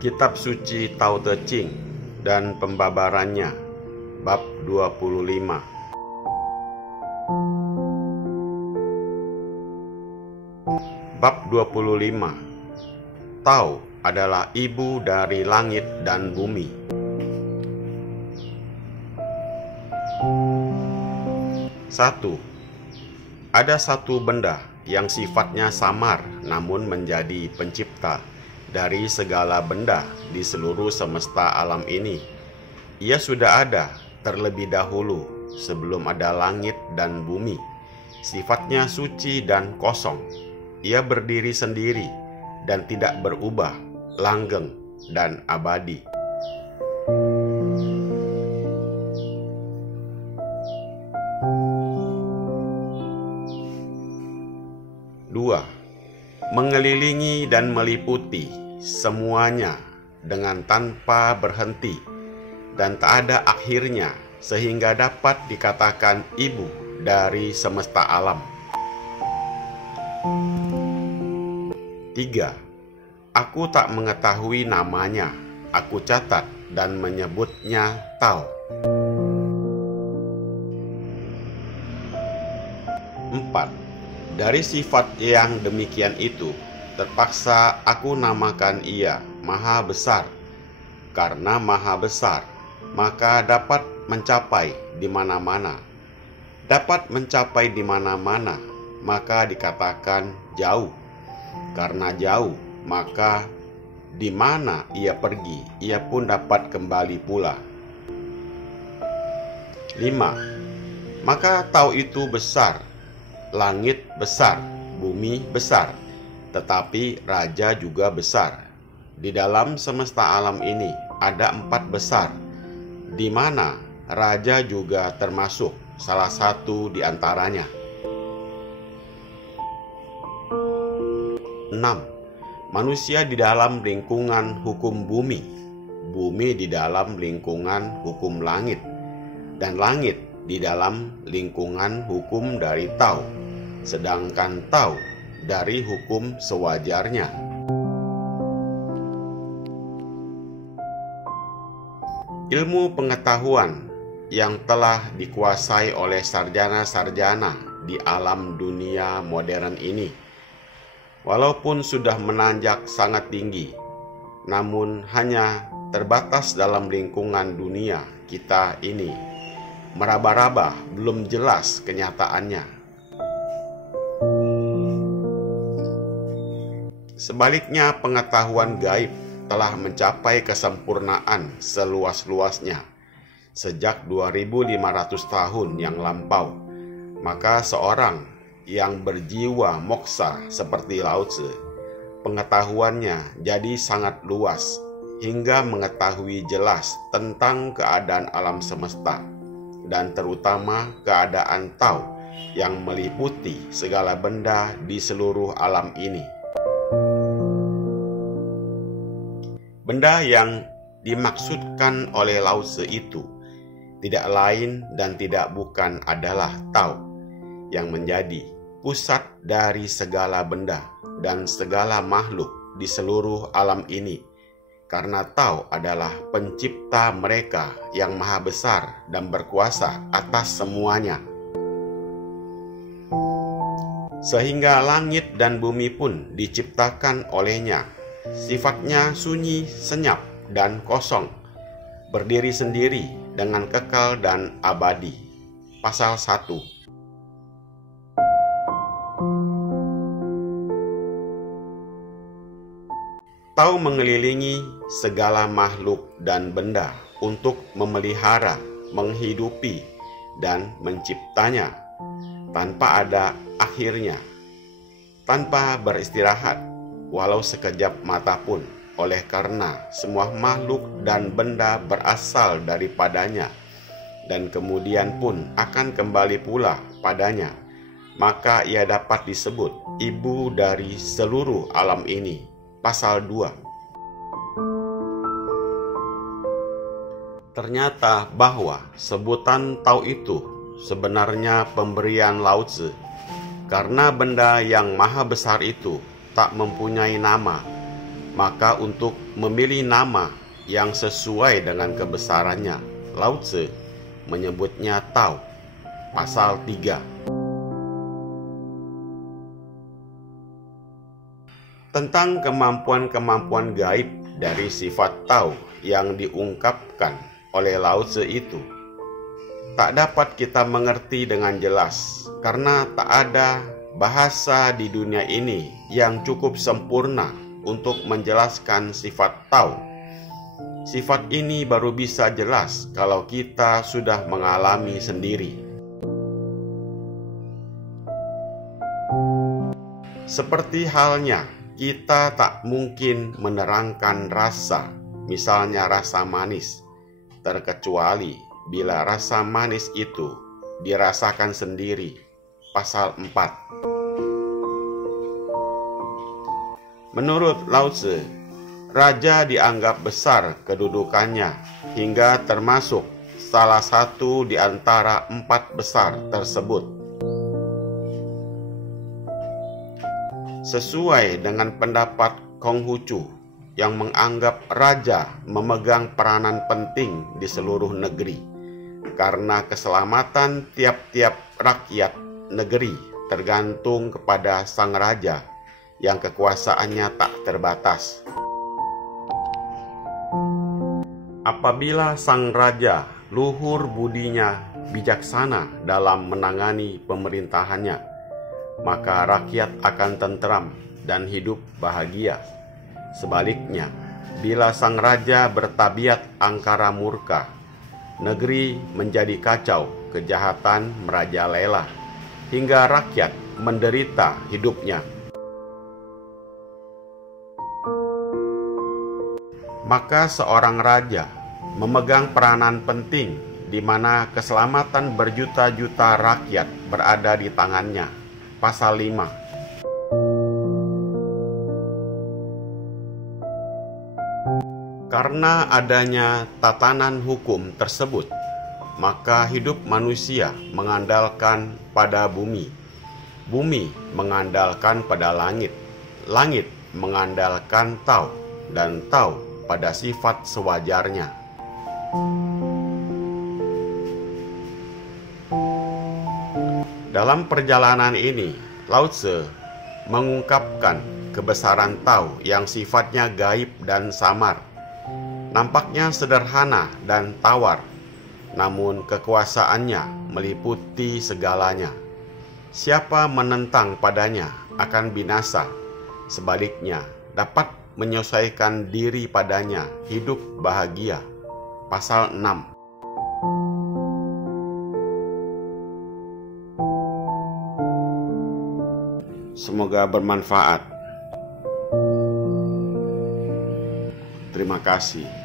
Kitab Suci Tao Te Ching dan Pembabarannya, Bab 25. Bab 25. Tao adalah ibu dari langit dan bumi. Satu. Ada satu benda yang sifatnya samar namun menjadi pencipta dari segala benda di seluruh semesta alam ini. Ia sudah ada terlebih dahulu sebelum ada langit dan bumi. Sifatnya suci dan kosong. Ia berdiri sendiri dan tidak berubah, langgeng dan abadi. Dua, mengelilingi dan meliputi semuanya dengan tanpa berhenti dan tak ada akhirnya, sehingga dapat dikatakan ibu dari semesta alam. Tiga, aku tak mengetahui namanya, aku catat dan menyebutnya Tao. Empat, dari sifat yang demikian itu, terpaksa aku namakan ia Maha Besar. Karena Maha Besar, maka dapat mencapai di mana-mana. Dapat mencapai di mana-mana, maka dikatakan jauh. Karena jauh, maka di mana ia pergi, ia pun dapat kembali pula. 5. Maka Tao itu besar. Langit besar, bumi besar, tetapi raja juga besar. Di dalam semesta alam ini ada 4 besar, di mana raja juga termasuk salah satu di antaranya. 6. Manusia di dalam lingkungan hukum bumi, bumi di dalam lingkungan hukum langit, dan langit di dalam lingkungan hukum dari Tao, sedangkan Tao dari hukum sewajarnya. Ilmu pengetahuan yang telah dikuasai oleh sarjana-sarjana di alam dunia modern ini, walaupun sudah menanjak sangat tinggi, namun hanya terbatas dalam lingkungan dunia kita ini. Meraba-raba belum jelas kenyataannya. Sebaliknya, pengetahuan gaib telah mencapai kesempurnaan seluas-luasnya sejak 2500 tahun yang lampau. Maka seorang yang berjiwa moksa seperti Lao Tzu, pengetahuannya jadi sangat luas hingga mengetahui jelas tentang keadaan alam semesta, dan terutama keadaan Tao yang meliputi segala benda di seluruh alam ini. Benda yang dimaksudkan oleh Lao Tzu itu tidak lain dan tidak bukan adalah Tao yang menjadi pusat dari segala benda dan segala makhluk di seluruh alam ini. Karena Tao adalah pencipta mereka yang maha besar dan berkuasa atas semuanya. Sehingga langit dan bumi pun diciptakan olehnya. Sifatnya sunyi, senyap, dan kosong. Berdiri sendiri dengan kekal dan abadi. Pasal 1. Tao mengelilingi segala makhluk dan benda untuk memelihara, menghidupi, dan menciptanya tanpa ada akhirnya, tanpa beristirahat, walau sekejap mata pun, oleh karena semua makhluk dan benda berasal daripadanya, dan kemudian pun akan kembali pula padanya. Maka ia dapat disebut ibu dari seluruh alam ini. Pasal 2. Ternyata bahwa sebutan Tao itu sebenarnya pemberian Lao Tzu, karena benda yang maha besar itu tak mempunyai nama, Maka untuk memilih nama yang sesuai dengan kebesarannya, Lao Tzu menyebutnya Tao. Pasal 3. Tentang kemampuan-kemampuan gaib dari sifat Tao yang diungkapkan oleh Lao Tzu itu tak dapat kita mengerti dengan jelas, karena tak ada bahasa di dunia ini yang cukup sempurna untuk menjelaskan sifat Tao. Sifat ini baru bisa jelas kalau kita sudah mengalami sendiri. Seperti halnya kita tak mungkin menerangkan rasa, misalnya rasa manis, terkecuali bila rasa manis itu dirasakan sendiri. Pasal 4. Menurut Lao Tzu, raja dianggap besar kedudukannya hingga termasuk salah satu di antara 4 besar tersebut. Sesuai dengan pendapat Konghucu yang menganggap raja memegang peranan penting di seluruh negeri, karena keselamatan tiap-tiap rakyat negeri tergantung kepada sang raja yang kekuasaannya tak terbatas. Apabila sang raja luhur budinya bijaksana dalam menangani pemerintahannya, maka rakyat akan tentram dan hidup bahagia. Sebaliknya, bila sang raja bertabiat angkara murka, negeri menjadi kacau, kejahatan merajalela, hingga rakyat menderita hidupnya. Maka seorang raja memegang peranan penting di mana keselamatan berjuta-juta rakyat berada di tangannya. Pasal 5. Karena adanya tatanan hukum tersebut, maka hidup manusia mengandalkan pada bumi, bumi mengandalkan pada langit, langit mengandalkan Tao, dan Tao pada sifat sewajarnya. Dalam perjalanan ini, Lao Tzu mengungkapkan kebesaran Tao yang sifatnya gaib dan samar. Nampaknya sederhana dan tawar, namun kekuasaannya meliputi segalanya. Siapa menentang padanya akan binasa. Sebaliknya, dapat menyesuaikan diri padanya hidup bahagia. Pasal 6. Semoga bermanfaat. Terima kasih.